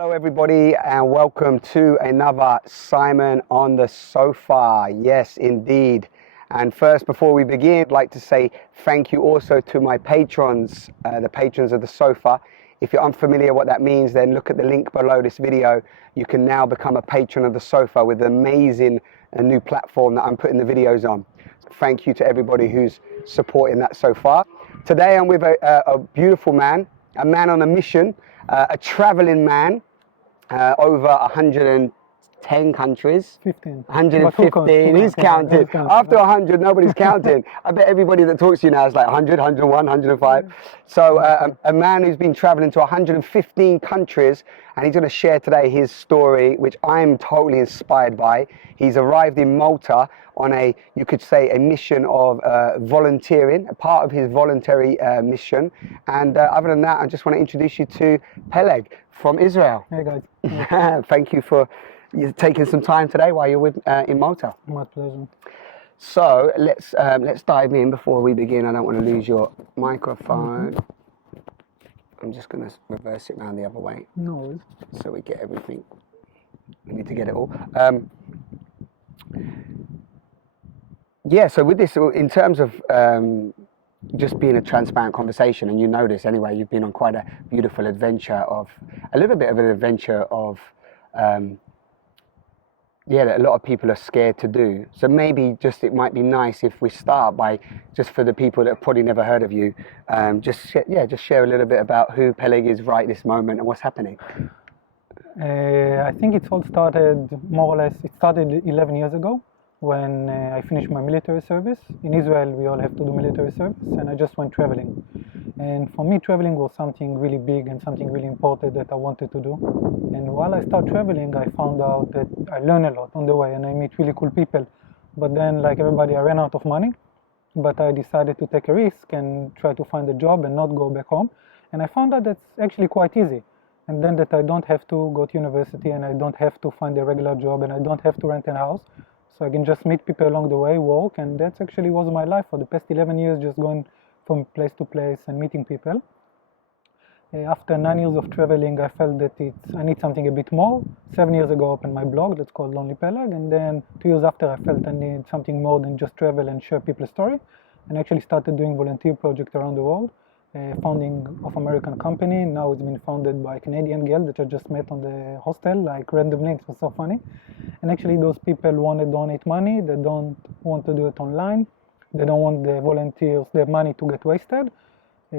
Hello everybody and welcome to another Simon on the Sofa. Yes, indeed. And first, before we begin, I'd like to say thank you also to my patrons, the patrons of the Sofa. If you're unfamiliar what that means, then look at the link below this video. You can now become a patron of the Sofa with an amazing new platform that I'm putting the videos on. Thank you to everybody who's supporting that so far. Today I'm with a beautiful man, a man on a mission, a traveling man, over 110 countries. 115. Who's counting? After 100, nobody's counting. I bet everybody that talks to you now is like 100, 101, 105. So a man who's been traveling to 115 countries, and he's going to share today his story, which I'm totally inspired by. He's arrived in Malta on a, you could say, a mission of volunteering, a part of his voluntary mission. And other than that, I just want to introduce you to Peleg from Israel. Hey guys. Thank you for taking some time today while you're in Malta. My pleasure. So let's dive in before we begin. I don't want to lose your microphone. I'm just going to reverse it around the other way. No worries. So we get everything. We need to get it all. Yeah, so with this, in terms of just being a transparent conversation, and you know this anyway, you've been on quite a beautiful adventure of, a little bit of an adventure of, yeah, that a lot of people are scared to do. So maybe just it might be nice if we start by, just for the people that have probably never heard of you, just share a little bit about who Peleg is right this moment and what's happening. I think it all started more or less, it started 11 years ago when I finished my military service. In Israel, we all have to do military service, and I just went traveling. And for me, traveling was something really big and something really important that I wanted to do. And while I started traveling, I found out that I learned a lot on the way and I meet really cool people. But then, like everybody, I ran out of money, but I decided to take a risk and try to find a job and not go back home. And I found out that's actually quite easy. And then that I don't have to go to university and I don't have to find a regular job and I don't have to rent a house. So I can just meet people along the way, walk, and that's actually was my life for the past 11 years, just going from place to place and meeting people. After 9 years of traveling, I felt that I need something a bit more. 7 years ago, I opened my blog that's called Lonely Peleg, and then 2 years after, I felt I need something more than just travel and share people's story, and actually started doing volunteer projects around the world. Founding of American company. Now it's been founded by a Canadian girl that I just met on the hostel, like randomly. It was so funny. And actually those people want to donate money. They don't want to do it online. They don't want the volunteers, their money to get wasted.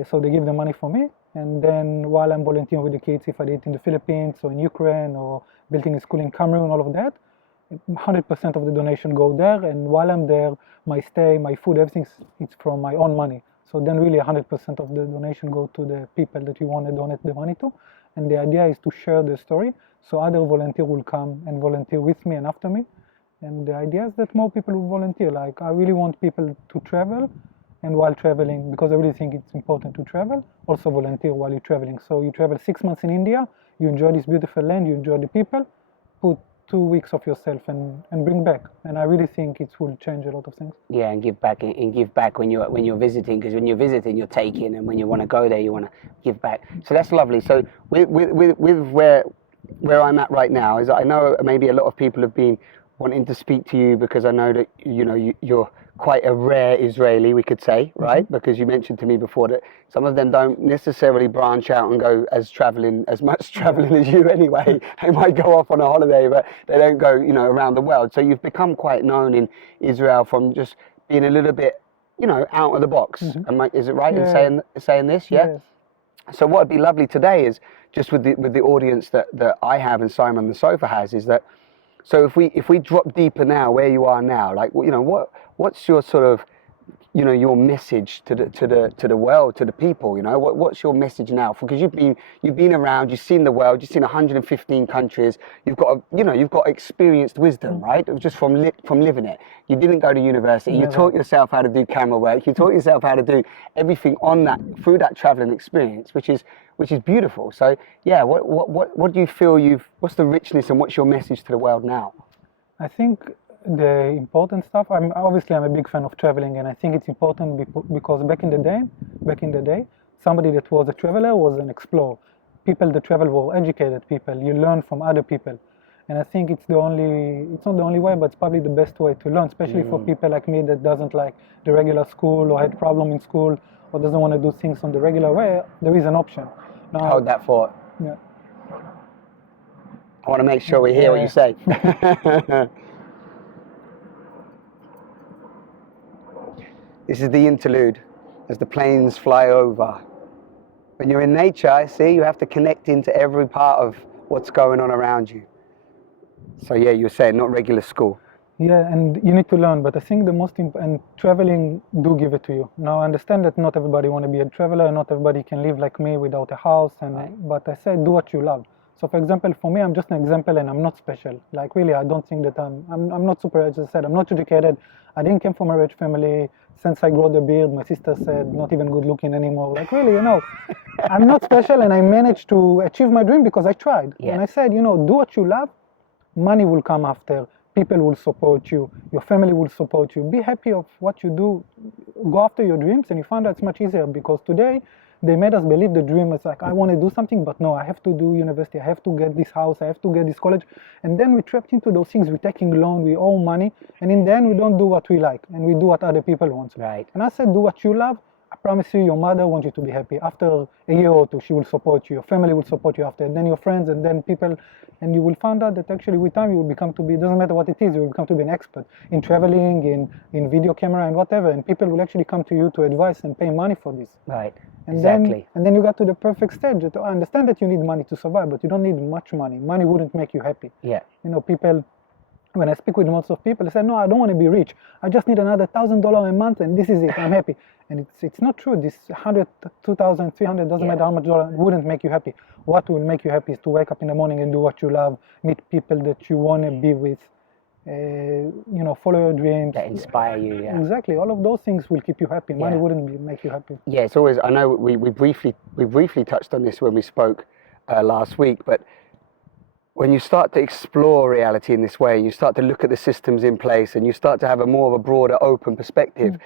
So they give the money for me. And then while I'm volunteering with the kids, if I did it in the Philippines or in Ukraine or building a school in Cameroon, all of that, 100% of the donation go there. And while I'm there, my stay, my food, everything, it's from my own money. So then really 100% of the donation go to the people that you want to donate the money to. And the idea is to share the story so other volunteers will come and volunteer with me and after me. And the idea is that more people will volunteer. Like I really want people to travel, and while traveling, because I really think it's important to travel, also volunteer while you're traveling. So you travel 6 months in India, you enjoy this beautiful land, you enjoy the people, put 2 weeks of yourself and bring back. And I really think it will change a lot of things. Yeah, and give back when you're visiting, because when you're visiting, you're taking, and when you want to go there, you want to give back. So that's lovely. So with where I'm at right now is I know maybe a lot of people have been wanting to speak to you because I know that you're quite a rare Israeli, we could say, right? Mm-hmm. Because you mentioned to me before that some of them don't necessarily branch out and go as much traveling as you anyway. They might go off on a holiday, but they don't go, around the world. So you've become quite known in Israel from just being a little bit, out of the box. Mm-hmm. Is it right in saying this? Yeah. Yes. So what would be lovely today is just with the audience that I have and Simon on the Sofa has, is that, so if we drop deeper now where you are now, like, what's your sort of, your message to the world, to the people, what's your message now? Because you've been around, you've seen the world, you've seen 115 countries, you've got experienced wisdom, right? It was just from living it. You didn't go to university. You taught yourself how to do camera work. You taught yourself how to do everything through that traveling experience, which is beautiful. So yeah, what do you feel what's the richness and what's your message to the world now? I think the important stuff, I'm a big fan of traveling, and I think it's important because back in the day, somebody that was a traveler was an explorer. people that travel were educated people. You learn from other people. And I think it's not the only way, but it's probably the best way to learn, especially for people like me that doesn't like the regular school or had problem in school or doesn't want to do things on the regular way. There is an option. Now, Hold that thought. yeah. I want to make sure we hear what you say. This is the interlude as the planes fly over. When you're in nature, see, you have to connect into every part of what's going on around you. So yeah, you were saying not regular school. Yeah, and you need to learn, but I think the most important, and traveling do give it to you. Now I understand that not everybody want to be a traveler, not everybody can live like me without a house, but I say do what you love. So for example, for me, I'm just an example and I'm not special. Like really, I don't think that I'm not super, as I said, I'm not educated. I didn't come from a rich family. Since I grew the beard, my sister said, not even good looking anymore. Like really, I'm not special and I managed to achieve my dream because I tried. Yeah. And I said, do what you love, money will come after. People will support you, your family will support you. Be happy of what you do, go after your dreams, and you find out it's much easier because today they made us believe the dream is like, I want to do something, but no, I have to do university, I have to get this house, I have to get this college. And then we trapped into those things, we're taking loan, we owe money, and in the end we don't do what we like, and we do what other people want. Right. And I said, do what you love. I promise you, your mother wants you to be happy. After a year or two, she will support you, your family will support you after, and then your friends, and then people, and you will find out that actually with time you will become to be, it doesn't matter what it is, you will become to be an expert in traveling, in video camera and whatever, and people will actually come to you to advise and pay money for this. Right, and exactly. Then you got to the perfect stage. I understand that you need money to survive, but you don't need much money. Money wouldn't make you happy. Yeah. People, when I speak with most of people, they say, no, I don't want to be rich. I just need another $1,000 a month and this is it, I'm happy. And it's not true. This 100, 2,000, 300, doesn't matter how much dollar, wouldn't make you happy. What will make you happy is to wake up in the morning and do what you love, meet people that you want to be with, follow your dreams. That inspire you, yeah. Exactly. All of those things will keep you happy. Money wouldn't make you happy. Yeah, it's always, I know we briefly touched on this when we spoke last week, but when you start to explore reality in this way, you start to look at the systems in place and you start to have a more of a broader, open perspective,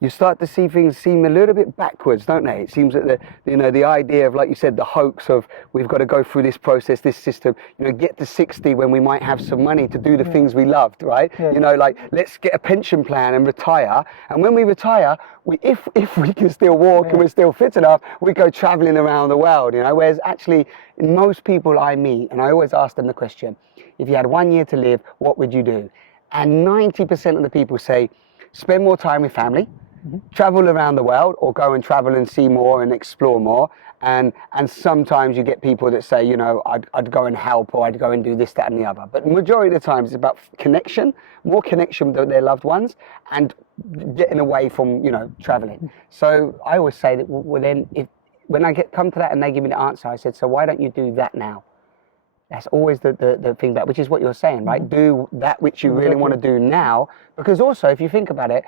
you start to see things seem a little bit backwards, don't they? It seems that the idea of, like you said, the hoax of we've got to go through this process, this system, get to 60 when we might have some money to do the things we loved, right? Yeah. Like let's get a pension plan and retire. And when we retire, if we can still walk and we're still fit enough, we go traveling around the world, Whereas actually, most people I meet, and I always ask them the question, if you had 1 year to live, what would you do? And 90% of the people say, spend more time with family, travel around the world, or go and travel and see more and explore more. And sometimes you get people that say, I'd go and help, or I'd go and do this, that, and the other. But the majority of the times it's about connection, more connection with their loved ones, and getting away from, traveling. So I always say that, when I come to that and they give me the answer, I said, so why don't you do that now? That's always the thing about, which is what you're saying, right? Do that which you really want to do now, because also if you think about it,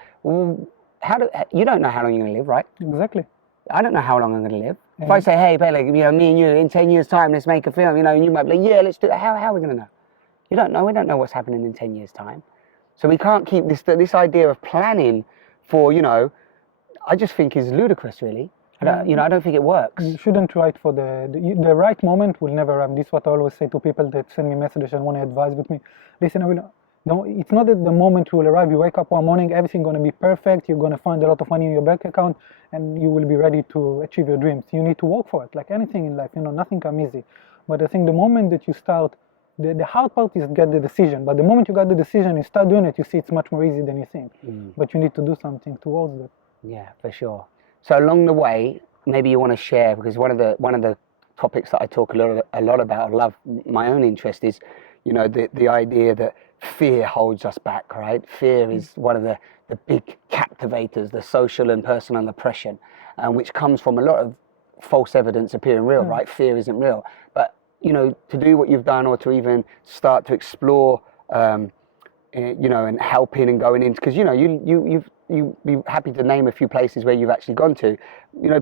you don't know how long you're going to live, right? Exactly. I don't know how long I'm going to live. If I say, hey, Peleg, me and you, in 10 years' time, let's make a film, and you might be like, yeah, let's do it. How are we going to know? You don't know. We don't know what's happening in 10 years' time. So we can't keep this idea of planning for, I just think is ludicrous, really. I don't think it works. You shouldn't try it for the right moment will never arrive. This is what I always say to people that send me messages and want to advise with me. Listen, no, it's not that the moment will arrive, you wake up one morning, everything's going to be perfect, you're going to find a lot of money in your bank account, and you will be ready to achieve your dreams. You need to work for it, like anything in life, nothing comes easy. But I think the moment that you start, the hard part is get the decision, but the moment you got the decision, you start doing it, you see it's much more easy than you think. But you need to do something towards that. Yeah, for sure. So along the way, maybe you want to share, because one of the topics that I talk a lot about, I love, my own interest is, the idea that fear holds us back, right? Fear is one of the big captivators, the social and personal oppression, which comes from a lot of false evidence appearing real, right? Fear isn't real. But, to do what you've done, or to even start to explore, and helping and going into, because, you'd be happy to name a few places where you've actually gone to.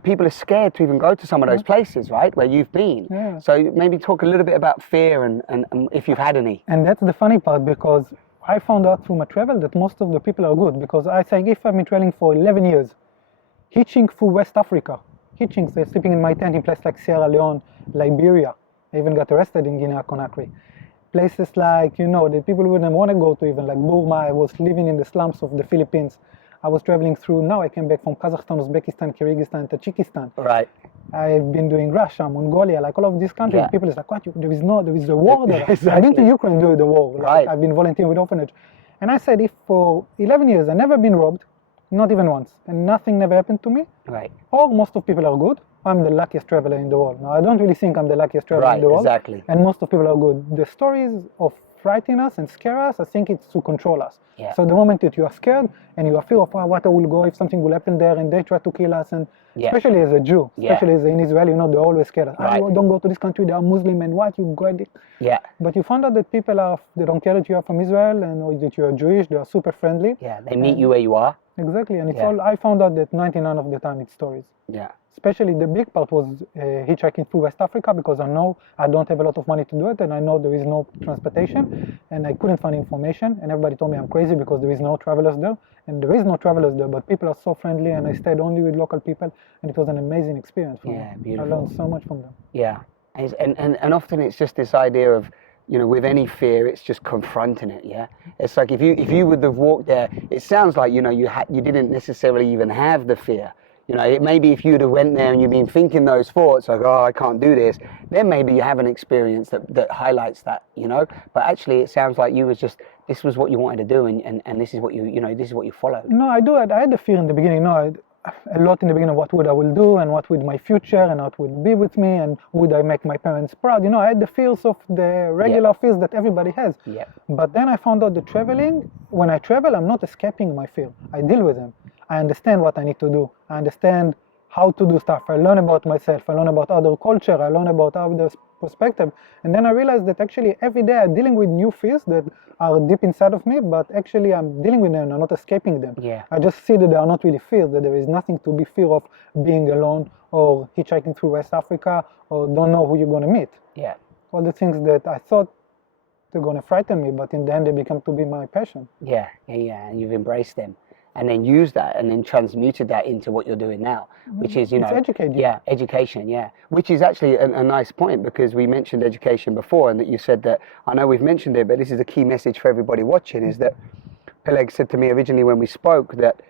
People are scared to even go to some of those places, right, where you've been. Yeah. So maybe talk a little bit about fear and if you've had any. And that's the funny part, because I found out through my travel that most of the people are good, because I think if I've been traveling for 11 years, hitching through West Africa, sleeping in my tent in places like Sierra Leone, Liberia. I even got arrested in Guinea-Conakry. Places like, the people wouldn't want to go to, even like Burma. I was living in the slums of the Philippines. I was traveling through, now I came back from Kazakhstan, Uzbekistan, Kyrgyzstan, Tajikistan. Right. I've been doing Russia, Mongolia, like all of these countries. Yeah. People is like, what? There is a war there. Exactly. I've been to Ukraine during the war. Like, Right. I've been volunteering with orphanage. And I said, if for 11 years I've never been robbed, not even once, and nothing never happened to me, Right. or most of people are good, I'm the luckiest traveler in the world. Now, I don't really think I'm the luckiest traveler Right, in the world. exactly. And most of people are good. The stories of frighten us and scare us, I think it's to control us. Yeah. So the moment that you are scared and you are fear of what I will go if something will happen there and they try to kill us, and Yeah. especially as a Jew, Yeah. especially as in Israel, they're always scared. Right. Don't go to this country, they are Muslim and what you go. Yeah. But you found out that people they don't care that you are from Israel and or that you are Jewish, they are super friendly. Yeah. They meet you where you are. Exactly, and it's Yeah. all, I found out that 99 of the time it's stories. Yeah. Especially the big part was hitchhiking through West Africa, because I know I don't have a lot of money to do it, and I know there is no transportation, and I couldn't find information, and everybody told me I'm crazy because there is no travelers there, and there is no travelers there, but people are so friendly, and I stayed only with local people, and it was an amazing experience for me. Yeah, beautiful. I learned so much from them. Yeah. And often it's just this idea of, with any fear, it's just confronting it. Yeah. It's like if you would have walked there, it sounds like you didn't necessarily even have the fear. It maybe if you'd have went there and you've been thinking those thoughts like, oh, I can't do this, then maybe you have an experience that highlights that. But actually, it sounds like this was what you wanted to do, and this is what this is what you followed. No, I had the fear in the beginning. A lot in the beginning of what would I will do and what would my future and what would be with me and would I make my parents proud. I had the fears of the regular fears that everybody has. Yeah. But then I found out that when I travel, I'm not escaping my fear. I deal with them. I understand what I need to do. I understand how to do stuff. I learn about myself. I learn about other culture. I learn about other perspective. And then I realized that actually every day I'm dealing with new fears that are deep inside of me, but actually I'm dealing with them and I'm not escaping them. Yeah. I just see that they are not really fears, that there is nothing to be fear of being alone or hitchhiking through West Africa or don't know who you're going to meet. Yeah. All the things that I thought they're going to frighten me, but in the end they become to be my passion. Yeah. And you've embraced them. And then used that and then transmuted that into what you're doing now, which is, It's educating. Yeah, education, yeah. Which is actually a nice point, because we mentioned education before, and that you said that, I know we've mentioned it, but this is a key message for everybody watching, is that Peleg said to me originally when we spoke that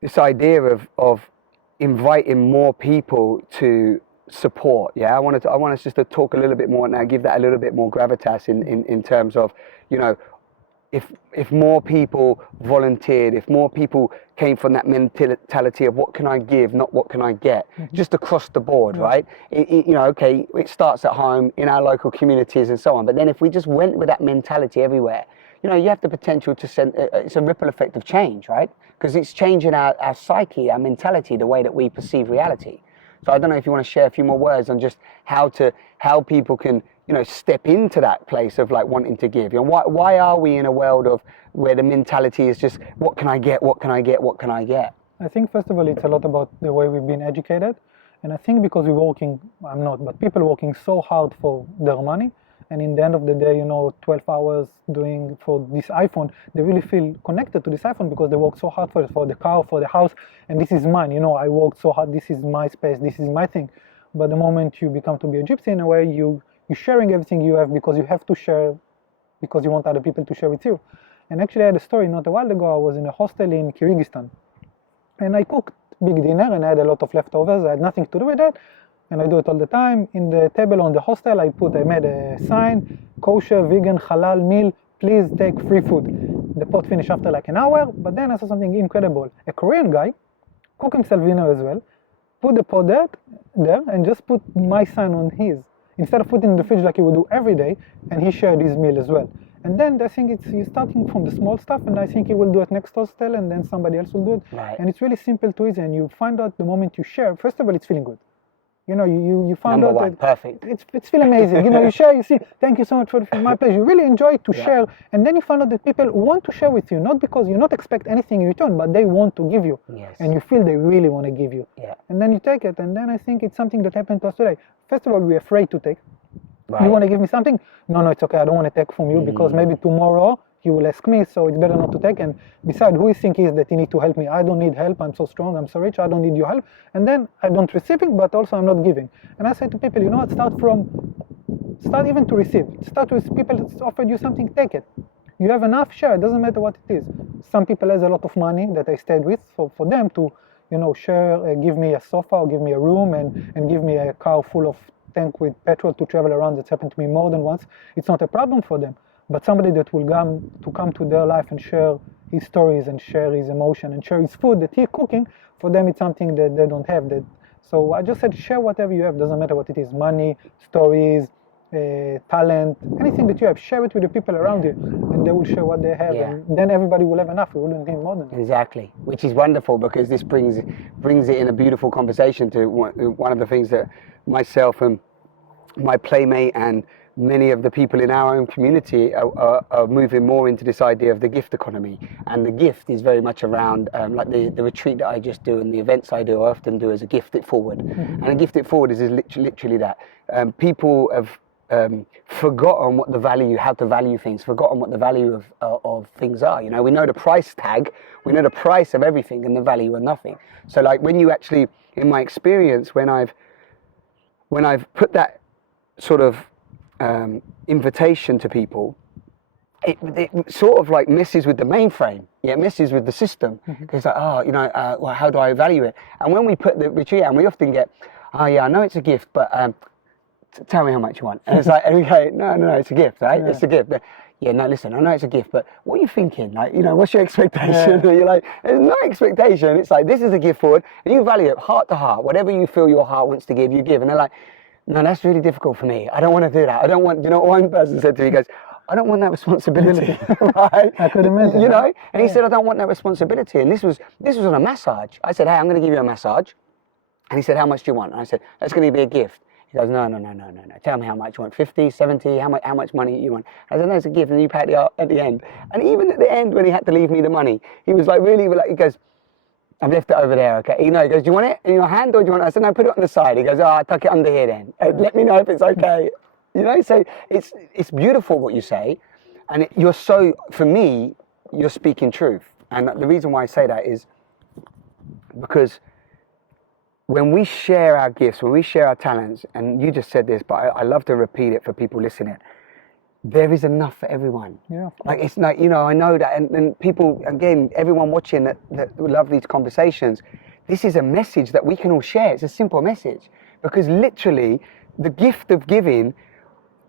this idea of inviting more people to support, yeah, I want us just to talk a little bit more now, give that a little bit more gravitas in terms of, if more people volunteered, if more people came from that mentality of what can I give, not what can I get, just across the board, right? It starts at home, in our local communities and so on. But then if we just went with that mentality everywhere, you have the potential to send, it's a ripple effect of change, right? Because it's changing our psyche, our mentality, the way that we perceive reality. So I don't know if you want to share a few more words on just how people can, step into that place of like wanting to give. Why are we in a world of where the mentality is just, what can I get, what can I get, what can I get? I think first of all, it's a lot about the way we've been educated. And I think because we're working, I'm not, but people working so hard for their money. And in the end of the day, 12 hours doing for this iPhone, they really feel connected to this iPhone because they work so hard for the car, for the house. And this is mine, I worked so hard, this is my space, this is my thing. But the moment you become to be a gypsy, in a way, you're sharing everything you have because you have to share, because you want other people to share with you. And actually I had a story not a while ago. I was in a hostel in Kyrgyzstan and I cooked big dinner and I had a lot of leftovers. I had nothing to do with that, and I do it all the time. In the table on the hostel I made a sign, kosher, vegan, halal meal, please take free food. The pot finished after like an hour, but then I saw something incredible. A Korean guy cooked himself dinner as well, put the pot there and just put my sign on his, instead of putting in the fridge like he would do every day, and he shared his meal as well. And then I think you're starting from the small stuff, and I think he will do it next hostel, and then somebody else will do it. Right. And it's really simple to easy, and you find out the moment you share, first of all, it's feeling good. You find Number out one, that perfect. it's feel amazing. You share, you see, thank you so much for my pleasure. You really enjoy to share, and then you find out that people want to share with you, not because you not expect anything in return, but they want to give you. Yes. And you feel they really want to give you. Yeah. And then you take it, and then I think it's something that happened to us today. First of all, we're afraid to take. Right. You want to give me something? No, it's okay. I don't want to take from you because maybe tomorrow he will ask me, so it's better not to take. And besides, who he think is that he need to help me? I don't need help. I'm so strong. I'm so rich. I don't need your help. And then I don't receiving, but also I'm not giving. And I say to people, you know what? Start even to receive. Start with people that offered you something, take it. You have enough, share. It doesn't matter what it is. Some people has a lot of money that I stayed with, so for them to, share, give me a sofa or give me a room and give me a car full of tank with petrol to travel around. That's happened to me more than once. It's not a problem for them. But somebody that will come to their life and share his stories and share his emotion and share his food that he's cooking, for them it's something that they don't have. So I just said share whatever you have, doesn't matter what it is, money, stories, talent, anything that you have, share it with the people around you, and they will share what they have, and then everybody will have enough. We wouldn't need more than that. Exactly, which is wonderful, because this brings it in a beautiful conversation to one of the things that myself and my playmate and many of the people in our own community are moving more into this idea of the gift economy. And the gift is very much around, like the retreat that I just do and the events I do, I often do as a gift it forward. Mm-hmm. And a gift it forward is literally that. People have forgotten how to value things, forgotten what the value of things are. We know the price tag, we know the price of everything and the value of nothing. So like when you actually, in my experience, when I've put that sort of invitation to people, it sort of like messes with the mainframe. It messes with the system. Mm-hmm. It's like, well, how do I value it? And when we put the retreat out, we often get, I know it's a gift, but tell me how much you want. And it's like, okay, no, it's a gift, right? Yeah. It's a gift. Yeah, no, listen, I know it's a gift, but what are you thinking? Like, what's your expectation? Yeah. You're like, there's no expectation. It's like, this is a gift forward, and you value it heart to heart. Whatever you feel your heart wants to give, you give. And they're like, no, that's really difficult for me. I don't want to do that. I don't want, one person said to me, he goes, I don't want that responsibility, right? I could imagine. And he said, I don't want that responsibility. And this was on a massage. I said, hey, I'm going to give you a massage. And he said, how much do you want? And I said, that's going to be a gift. He goes, no. Tell me how much you want. 50, 70, how much money you want? I said, no, it's a gift, and you pay it at the end. And even at the end, when he had to leave me the money, he was like, really, he goes, I've left it over there, okay? He goes, do you want it in your hand or do you want it? I said, no, put it on the side. He goes, I'll tuck it under here then. Let me know if it's okay. So it's beautiful what you say. And for me, you're speaking truth. And the reason why I say that is because when we share our gifts, when we share our talents, and you just said this, but I love to repeat it for people listening, there is enough for everyone. Yeah. Like, it's like, I know that, and people, again, everyone watching that love these conversations, this is a message that we can all share. It's a simple message, because literally the gift of giving,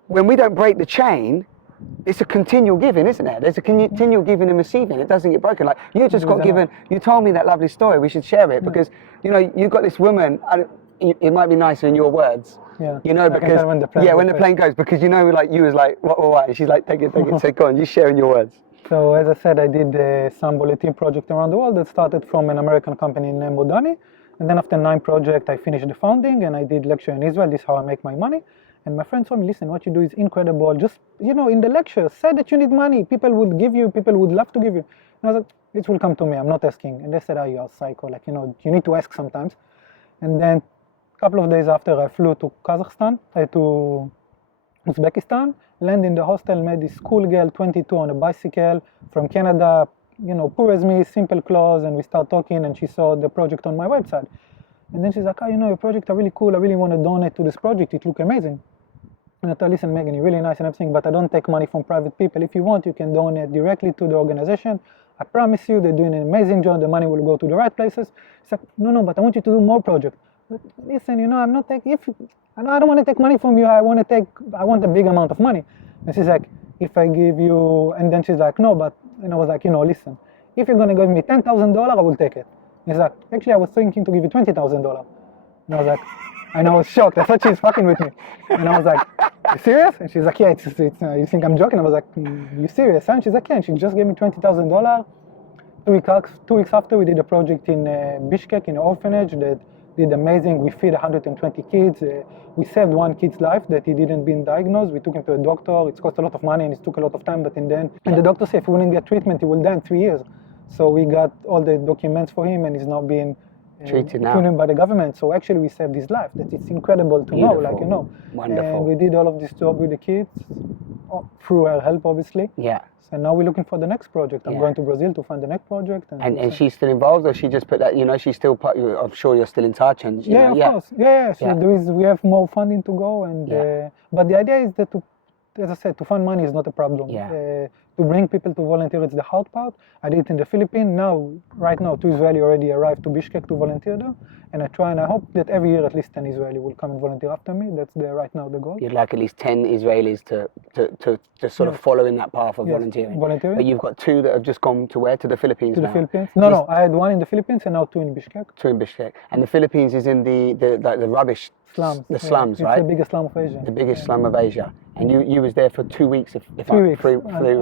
when we don't break the chain, it's a continual giving, isn't it? There's a continual giving and receiving. It doesn't get broken. Like, you just got given, you told me that lovely story, we should share it, because, you've got this woman, it might be nicer in your words, because, when the plane goes, because, like, you was like, what, and she's like, take it, so go on, you share in your words. So, as I said, I did some volunteer project around the world that started from an American company named Modani, and then after 9 projects, I finished the founding, and I did lecture in Israel. This is how I make my money. And my friend told me, listen, what you do is incredible. Just, in the lecture, say that you need money. People would give you, people would love to give you. And I was like, it will come to me, I'm not asking. And they said, you are psycho. Like, you need to ask sometimes. And then a couple of days after, I flew to Kazakhstan, to Uzbekistan, landed in the hostel, met this cool girl, 22, on a bicycle from Canada, poor as me, simple clothes. And we start talking, and she saw the project on my website. And then she's like, your project are really cool. I really want to donate to this project. It looks amazing. And I told her, listen, Megan, you're really nice and everything, but I don't take money from private people. If you want, you can donate directly to the organization. I promise you, they're doing an amazing job. The money will go to the right places. She's like, no, but I want you to do more projects. But listen, I'm not taking, I don't want to take money from you. I want a big amount of money. And she's like, if I give you, and then she's like, no, but, and I was like, listen, if you're going to give me $10,000, I will take it. He's like, actually, I was thinking to give you $20,000. And I was like, and I was shocked. I thought she's fucking with me. And I was like, you serious? And she's like, yeah, it's you think I'm joking? I was like, you serious? And she's like, yeah. And she just gave me $20,000. 2 weeks after, we did a project in Bishkek, in an orphanage that did amazing. We feed 120 kids. We saved one kid's life that he didn't been diagnosed. We took him to a doctor. It cost a lot of money and it took a lot of time. But in the end, and the doctor said if he wouldn't get treatment, he will die in 3 years. So we got all the documents for him, and he's now being treated by the government. So actually, we saved his life. That it's incredible to know, Wonderful. And we did all of this job with the kids. through her help, obviously. Yeah. So now we're looking for the next project. I'm going to Brazil to find the next project. And she's still involved, or she just put that, she's still part, I'm sure you're still in touch. And of course. Yeah. So we have more funding to go. But the idea is that, as I said, to find money is not a problem. To bring people to volunteer, it's the hard part. I did it in the Philippines. Right now, 2 Israeli already arrived to Bishkek to volunteer there. And I hope that every year at least 10 Israeli will come and volunteer after me. That's right now the goal. You'd like at least 10 Israelis to just sort of follow in that path of volunteering. But you've got 2 that have just gone to where? To the Philippines now? To the Philippines? No, I had 1 in the Philippines and now 2 in Bishkek. 2 in Bishkek. And the Philippines is in the rubbish slums. The slums, right? It's the biggest slum of Asia. The biggest slum of Asia. And you was there for 2 weeks. 3 weeks. I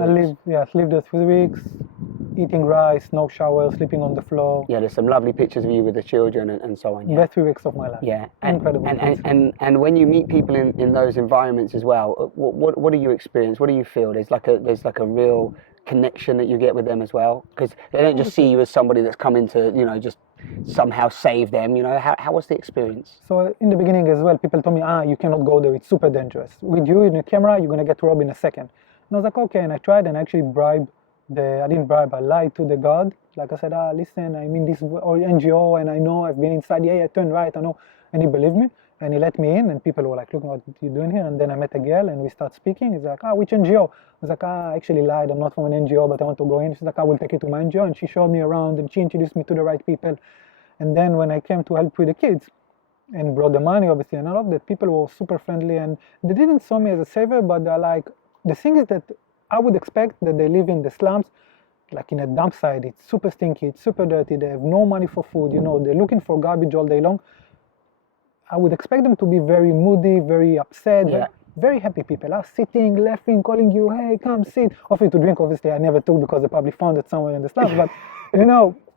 lived there 3 weeks, eating rice, no shower, sleeping on the floor. Yeah, there's some lovely pictures of you with the children and so on. Best 3 weeks of my life. Yeah, incredible. And when you meet people in those environments as well, what do you experience? What do you feel? There's like a real connection that you get with them as well, because they don't just see you as somebody that's coming to just somehow save them. How was the experience? So in the beginning as well, people told me, you cannot go there, it's super dangerous. With you in the camera, you're gonna get robbed in a second. And I was like, okay, and I tried and I actually I lied to the guard. Like I said, listen, I'm in this NGO and I know I've been inside, I turned right, I know. And he believed me and he let me in and people were like, look what you're doing here. And then I met a girl and we start speaking. He's like, which NGO? I was like, I actually lied, I'm not from an NGO, but I want to go in. She's like, I will take you to my NGO. And she showed me around and she introduced me to the right people. And then when I came to help with the kids and brought the money, obviously, and all of that, people were super friendly and they didn't saw me as a savior, but they're like, the thing is that I would expect that they live in the slums, like in a dump site. It's super stinky, it's super dirty, they have no money for food, they're looking for garbage all day long. I would expect them to be very moody, very upset, very happy people, sitting, laughing, calling you, hey, come sit. Offer you to drink, obviously, I never took because they probably found it somewhere in the slums, but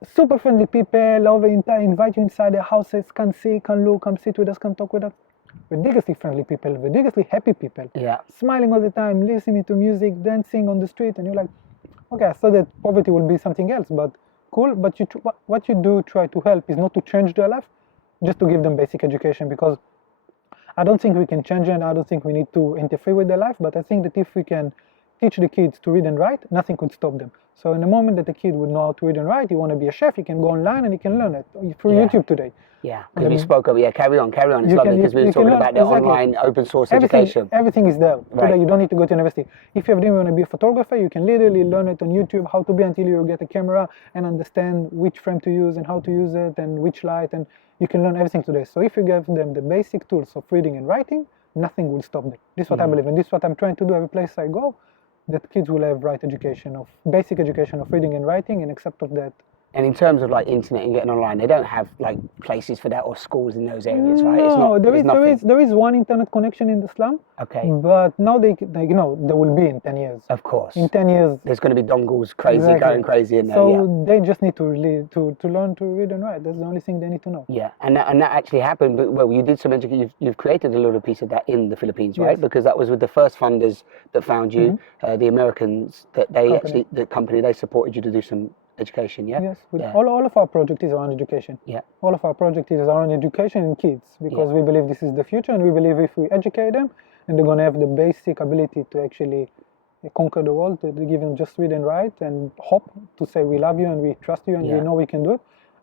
super friendly people, invite you inside their houses, come see, come look, come sit with us, come talk with us. Ridiculously friendly people, ridiculously happy people, smiling all the time, listening to music, dancing on the street, and you're like, okay, I thought that poverty would be something else, but cool. But what you do try to help is not to change their life, just to give them basic education, because I don't think we can change it, I don't think we need to interfere with their life, but I think that if we can teach the kids to read and write, nothing could stop them. So in the moment that the kid would know how to read and write, you want to be a chef, you can go online and you can learn it through YouTube today. Yeah, because we spoke of, carry on, it's lovely, because we were talking about the online open source education. Everything is there. Today you don't need to go to university. If you have dream you want to be a photographer, you can literally learn it on YouTube, how to be until you get a camera and understand which frame to use and how to use it and which light, and you can learn everything today. So if you give them the basic tools of reading and writing, nothing will stop them. This is what I believe, and this is what I'm trying to do every place I go, that kids will have basic education of reading and writing, and except of that. And in terms of like internet and getting online, they don't have like places for that or schools in those areas, right? No, there is one internet connection in the slum. Okay. But now there will be in 10 years. Of course. In 10 years. There's going to be dongles going crazy in there. So they just need to learn to read and write. That's the only thing they need to know. Yeah, and that actually happened. But well, you did some education. You've created a little piece of that in the Philippines, right? Yes. Because that was with the first funders that found you, the Americans. The company they supported you to do some education, Yes, all of our project is around education. Yeah. All of our project is around education in kids, because we believe this is the future, and we believe if we educate them, and they're going to have the basic ability to actually conquer the world, to give them just read and write and hope to say we love you and we trust you and we know we can do it.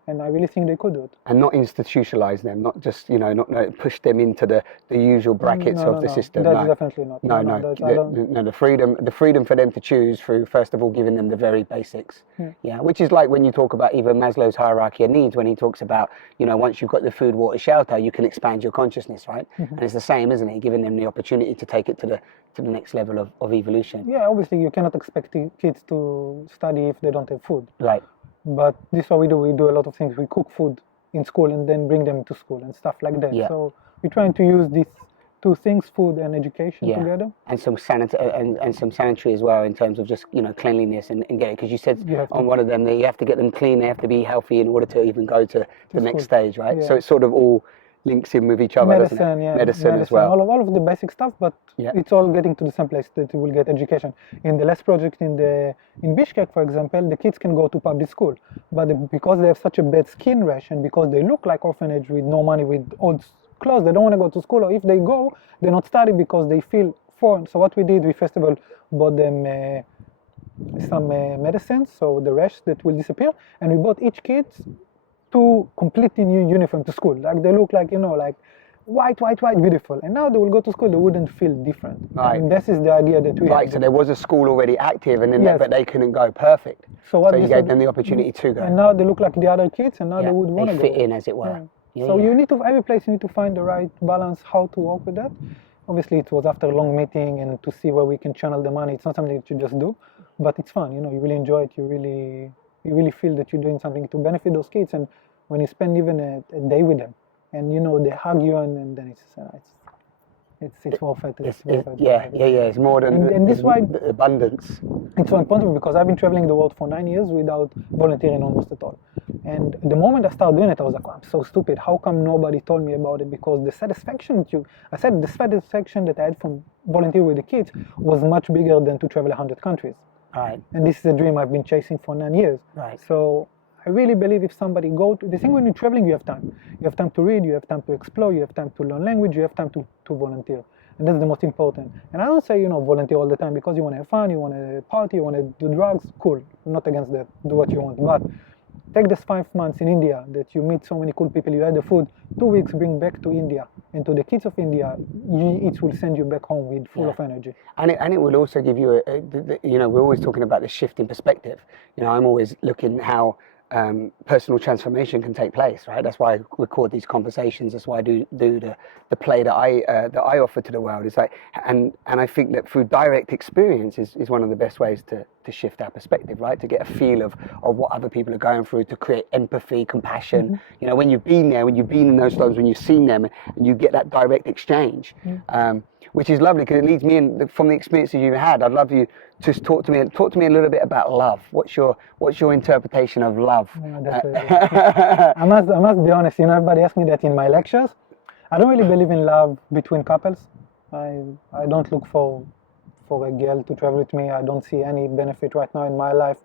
And I really think they could do it. And not institutionalize them, not just, not push them into the usual brackets of the system. That's definitely not. The freedom for them to choose through, first of all, giving them the very basics. Yeah, which is like when you talk about even Maslow's hierarchy of needs, when he talks about, once you've got the food, water, shelter, you can expand your consciousness, right? And it's the same, isn't it? Giving them the opportunity to take it to the next level of evolution. Yeah, obviously you cannot expect kids to study if they don't have food. Right. But this is what we do. We do a lot of things. We cook food in school and then bring them to school and stuff like that. Yeah. So we're trying to use these two things, food and education, together. And some sanitary as well, in terms of just cleanliness and get it. Because you said on one of them that you have to get them clean. They have to be healthy in order to even go to the next stage, right? Yeah. So it's sort of all links in with each other, medicine, doesn't it? Medicine as well. All of the basic stuff, but it's all getting to the same place that you will get education. In the last project in Bishkek, for example, the kids can go to public school, but because they have such a bad skin rash and because they look like orphanage with no money, with old clothes, they don't want to go to school, or if they go, they're not studying because they feel 4. So what we did, we first of all bought them some medicines, so the rash that will disappear, and we bought each kid 2 completely new uniform to school. Like they look like, like white, beautiful. And now they will go to school, they wouldn't feel different. Right. And this is the idea that we Right, so there was a school already active, and then Yes. but they couldn't go. Perfect. So what So you this gave would- them the opportunity to go. And now they look like the other kids, and now Yeah, they would want they to fit go. in, as it were. Yeah. Yeah, So yeah. you need to, every place you need to find the right balance, how to work with that. Obviously, it was after a long meeting and to see where we can channel the money. It's not something that you just do, but it's fun. You really enjoy it. You really feel that you're doing something to benefit those kids. And when you spend even a day with them, and they hug you, and then it's worth it. It's worth it. Yeah. It's more than And this why- the abundance. It's so important because I've been traveling the world for 9 years without volunteering almost at all. And the moment I started doing it, I was like, oh, I'm so stupid. How come nobody told me about it? Because the satisfaction the satisfaction that I had from volunteering with the kids was much bigger than to travel 100 countries. Right. And this is a dream I've been chasing for 9 years. Right. So I really believe if somebody the thing when you're traveling, you have time. You have time to read, you have time to explore, you have time to learn language, you have time to volunteer. And that's the most important. And I don't say, volunteer all the time because you want to have fun, you want to party, you want to do drugs. Cool. I'm not against that. Do what you want. But take this 5 months in India that you meet so many cool people, you had the food, 2 weeks bring back to India. And to the kids of India, it will send you back home with full of energy. And it will also give you we're always talking about the shift in perspective. I'm always looking how personal transformation can take place, right? That's why I record these conversations. That's why I do the play that I offer to the world. It's like, and I think that through direct experience is one of the best ways to shift our perspective, right? To get a feel of what other people are going through, to create empathy, compassion. Mm-hmm. When you've been there, when you've been in those times, when you've seen them, and you get that direct exchange. Which is lovely because it leads me in from the experiences you've had. I'd love you to talk to me a little bit about love. What's your interpretation of love? I must be honest. Everybody asks me that in my lectures. I don't really believe in love between couples. I don't look for a girl to travel with me. I don't see any benefit right now in my life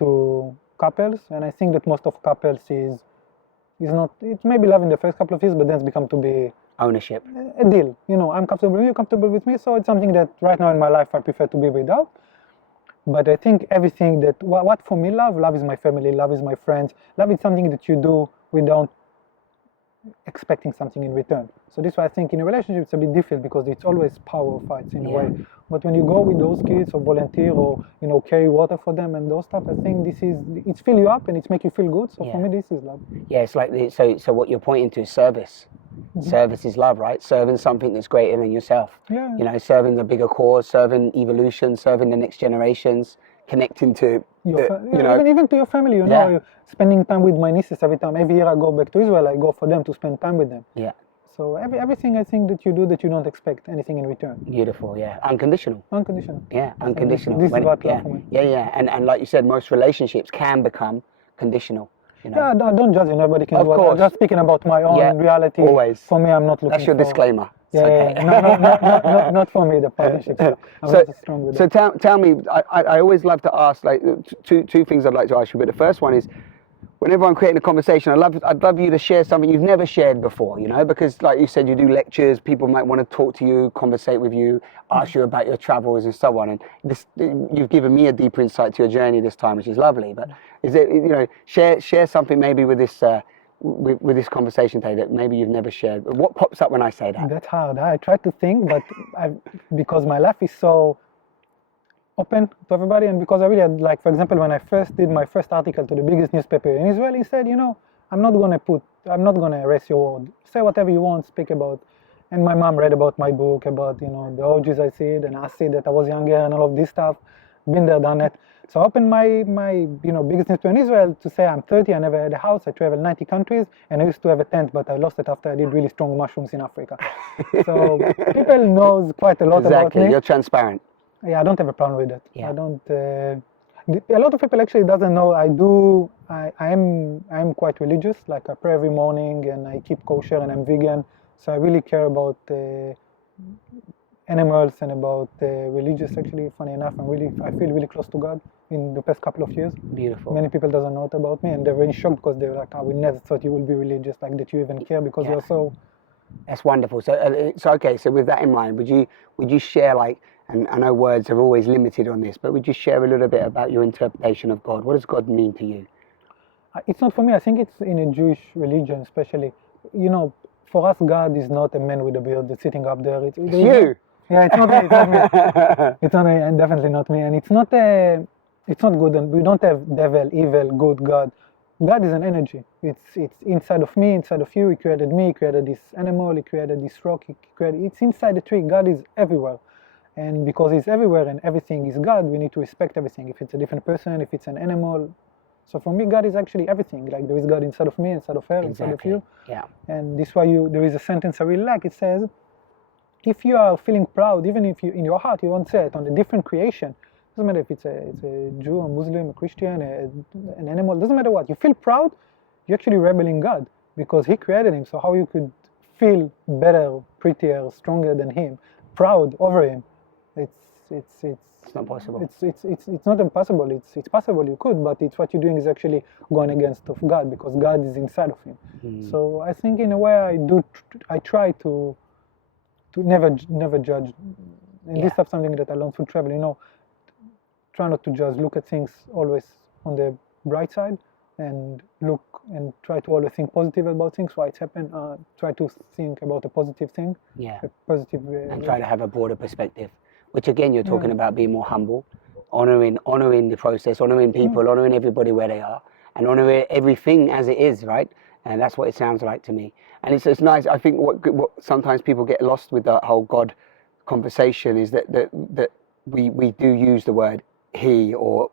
to couples, and I think that most of couples is not. It may be love in the first couple of years, but then it's become to be Ownership. a deal. I'm comfortable with you, you're comfortable with me, so it's something that right now in my life I prefer to be without. But I think everything that, what for me love is my family, love is my friends, love is something that you do without expecting something in return. So this is why I think in a relationship it's a bit different because it's always power fights in a way. But when you go with those kids or volunteer or carry water for them and those stuff, I think it's fill you up and it's make you feel good. So for me this is love. Yeah, it's like so what you're pointing to is service. Mm-hmm. Service is love, right? Serving something that's greater than yourself. Yeah. Serving the bigger cause, serving evolution, serving the next generations, connecting to even to your family. Spending time with my nieces every year I go back to Israel, I go for them to spend time with them. Yeah. So everything I think that you do that you don't expect anything in return. Beautiful, yeah. Unconditional. Yeah, unconditional. This is what love for me. Yeah. And like you said, most relationships can become conditional. Yeah, I don't judge you. Nobody can Of do it. course. I'm just speaking about my own reality. Always. For me, I'm not looking. That's your disclaimer. Yeah, okay. not for me, the partnership. I'm not strong with it. So tell me, I always love to ask, like, two things I'd like to ask you, but the first one is, whenever I'm creating a conversation, I'd love you to share something you've never shared before, because like you said, you do lectures, people might want to talk to you, conversate with you, ask you about your travels and so on. And you've given me a deeper insight to your journey this time, which is lovely. But is it, share something maybe with this with this conversation today that maybe you've never shared. What pops up when I say that? That's hard. I try to think, but because my life is so open to everybody, and because I really had, like, for example, when I first did my first article to the biggest newspaper in Israel, he said, I'm not gonna erase your word. Say whatever you want, speak about. And my mom read about my book, about the orgies I see, and I see that I was younger and all of this stuff. Been there, done it. So I opened my biggest newspaper in Israel to say I'm 30, I never had a house, I traveled 90 countries, and I used to have a tent, but I lost it after I did really strong mushrooms in Africa. So people knows quite a lot about me. You're transparent. Yeah, I don't have a problem with it. Yeah. I don't. A lot of people actually doesn't know. I am quite religious. Like I pray every morning and I keep kosher and I'm vegan. So I really care about animals and about religious. Actually, funny enough, I feel really close to God in the past couple of years. Beautiful. Many people doesn't know it about me, and they're very shocked because they're like, "I would never thought you will be religious, like that you even care because you're so." That's wonderful. So okay. So with that in mind, would you share like, and I know words are always limited on this, but would you share a little bit about your interpretation of God? What does God mean to you? It's not for me. I think it's in a Jewish religion, especially. You know, for us, God is not a man with a beard that's sitting up there. It's you. Yeah, it's not me. It's not me. It's not me, and definitely not me. And it's not good. And we don't have devil, evil, good, God. God is an energy. It's inside of me, inside of you. He created me. He created this animal. He created this rock. It's inside the tree. God is everywhere. And because He's everywhere and everything is God, we need to respect everything. If it's a different person, if it's an animal. So for me, God is actually everything. Like there is God inside of me, inside of her, inside of you. Yeah. And this is why there is a sentence I really like. It says, if you are feeling proud, even if you in your heart you won't say it, on a different creation, doesn't matter if it's a Jew, a Muslim, a Christian, an animal, doesn't matter what. You feel proud, you're actually rebelling God because He created him. So how you could feel better, prettier, stronger than Him, proud over Him? It's not possible. It's not impossible. It's possible you could, but it's what you're doing is actually going against of God because God is inside of Him. So I think in a way I try to never judge, and this is something that I learned through travel. You know, try not to judge. Look at things always on the bright side, and look and try to always think positive about things. Why it's happened. Try to think about a positive thing. Yeah. A positive. And try to have a broader perspective. Which again, you're talking about being more humble, honoring the process, honoring people, honoring everybody where they are, and honoring everything as it is, right? And that's what it sounds like to me. And it's nice. I think what sometimes people get lost with the whole God conversation is that we do use the word He or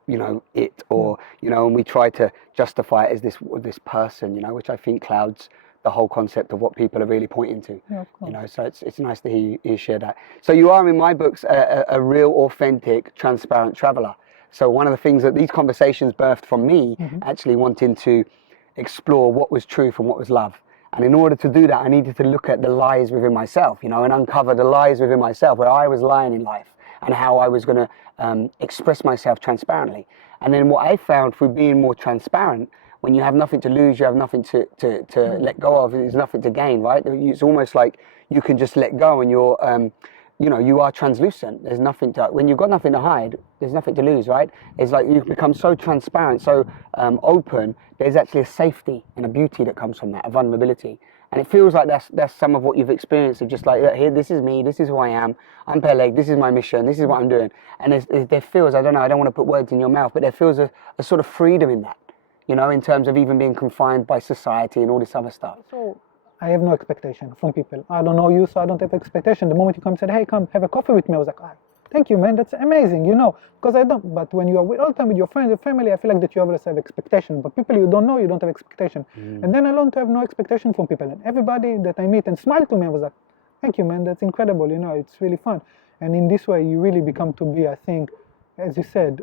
it or and we try to justify it as this person, which I think clouds the whole concept of what people are really pointing to. Yeah, So it's nice to hear you share that. So you are in my books a real, authentic, transparent traveler. So one of the things that these conversations birthed from me actually wanting to explore what was truth and what was love. And in order to do that, I needed to look at the lies within myself, and uncover the lies within myself, where I was lying in life and how I was going to express myself transparently. And then what I found through being more transparent, when you have nothing to lose, you have nothing to let go of, there's nothing to gain, right? It's almost like you can just let go and you're, you are translucent. There's nothing to, when you've got nothing to hide, there's nothing to lose, right? It's like you've become so transparent, so open, there's actually a safety and a beauty that comes from that, a vulnerability. And it feels like that's some of what you've experienced of just like, here, this is me, this is who I am, I'm Peleg, this is my mission, this is what I'm doing. And there feels, I don't want to put words in your mouth, but there feels a sort of freedom in that. In terms of even being confined by society and all this other stuff. So I have no expectation from people. I don't know you, so I don't have expectation. The moment you come and said, hey, come have a coffee with me, I was like, thank you, man, that's amazing, because I don't. But when you are all the time with your friends, your family, I feel like that you always have expectation. But people you don't know, you don't have expectation. And then I learned to have no expectation from people. And everybody that I meet and smile to me, I was like, thank you, man, that's incredible, it's really fun. And in this way, you really become to be, I think, as you said,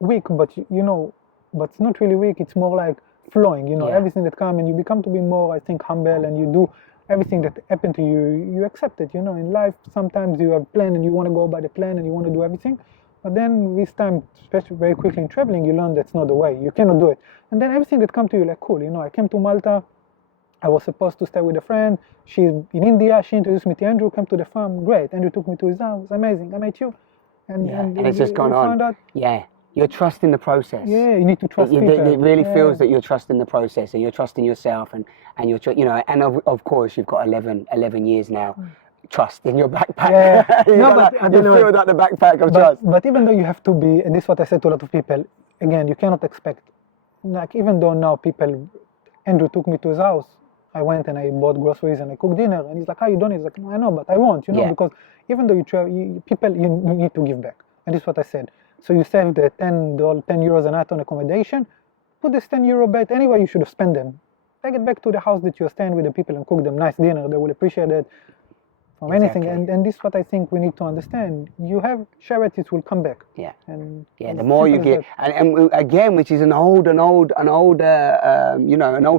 weak, but but it's not really weak, it's more like flowing, everything that comes, and you become to be more, I think, humble, and you do everything that happened to you, you accept it, in life, sometimes you have a plan, and you want to go by the plan, and you want to do everything, but then with time, especially very quickly in traveling, you learn that's not the way, you cannot do it, and then everything that comes to you, like, cool, I came to Malta, I was supposed to stay with a friend, she's in India, she introduced me to Andrew, come to the farm, great, Andrew took me to his house, amazing, I met you, and it's just gone on, You're trusting the process. Yeah, you need to trust people. It really feels that you're trusting the process and you're trusting yourself and you're, and of course you've got 11 years now. Trust in your backpack. Yeah. You feel like the backpack of trust. But even though you have to be, and this is what I said to a lot of people, again, you cannot expect, like even though now Andrew took me to his house, I went and I bought groceries and I cooked dinner, and he's like, how you doing? He's like, I know, but I won't, because even though you travel, you need to give back. And this is what I said. So you save the 10 euros a night on accommodation, put this 10 euro back anyway, you should have spent them. Take it back to the house that you're staying with the people and cook them nice dinner. They will appreciate it from anything. And this is what I think we need to understand. You have charities will come back. Yeah. And the more you give, and again, which is an old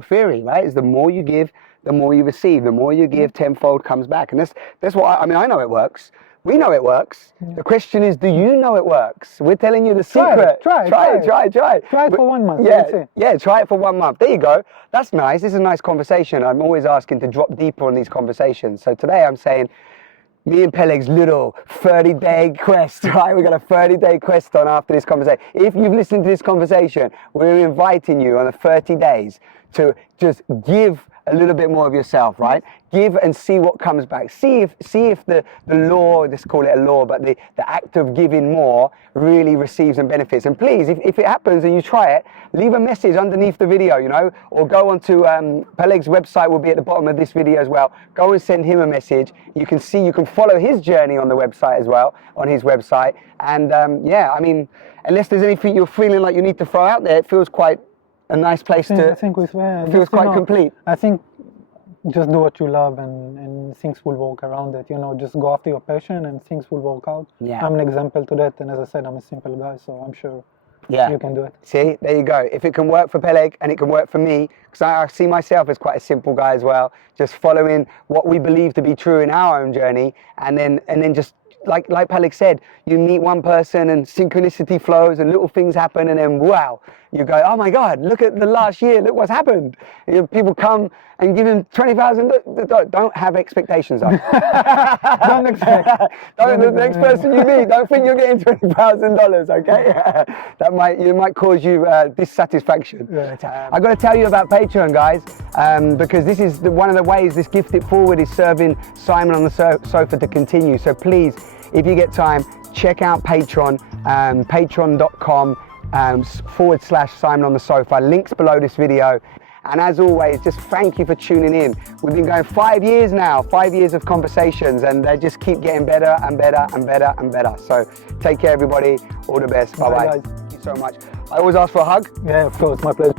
theory, right? Is the more you give, the more you receive. The more you give, tenfold comes back. And that's what I know it works. We know it works. The question is, do you know it works? We're telling you the Try it, secret. try it. Try it for 1 month. Yeah, try it for 1 month. There you go. That's nice. This is a nice conversation. I'm always asking to drop deeper on these conversations. So today I'm saying, me and Peleg's little 30-day quest, right? We've got a 30-day quest on after this conversation. If you've listened to this conversation, we're inviting you on the 30 days to just give a little bit more of yourself, right? Give and see what comes back. See if the law, let's call it a law, but the act of giving more really receives and benefits. And please, if it happens and you try it, leave a message underneath the video, you know, or go onto Peleg's website will be at the bottom of this video as well. Go and send him a message. You can follow his journey on the website as well, on his website. And yeah, I mean, unless there's anything you're feeling like you need to throw out there, it feels quite a nice place I think we swear. Feels quite complete. I think just do what you love and things will work around it. You know, just go after your passion and things will work out. Yeah. I'm an example to that, and as I said, I'm a simple guy, so I'm sure you can do it. See, there you go. If it can work for Peleg and it can work for me, because I see myself as quite a simple guy as well, just following what we believe to be true in our own journey, and then just like Peleg said, you meet one person and synchronicity flows and little things happen, and then wow, you go, oh my God, look at the last year, look what's happened. You know, people come and give him $20,000. Don't have expectations though. Don't expect. The next person you meet, don't think you're getting $20,000, okay? That might cause you dissatisfaction. I've got to tell you about Patreon, guys, because this is one of the ways this Gift It Forward is serving Simon on the Sofa to continue. So please, if you get time, check out Patreon, patreon.com/Simon on the Sofa. Links below this video. And as always, just thank you for tuning in. We've been going 5 years now, 5 years of conversations, and they just keep getting better and better and better and better. So take care, everybody. All the best. Bye-bye. Bye, guys. Thank you so much. I always ask for a hug. Yeah, of course. My pleasure.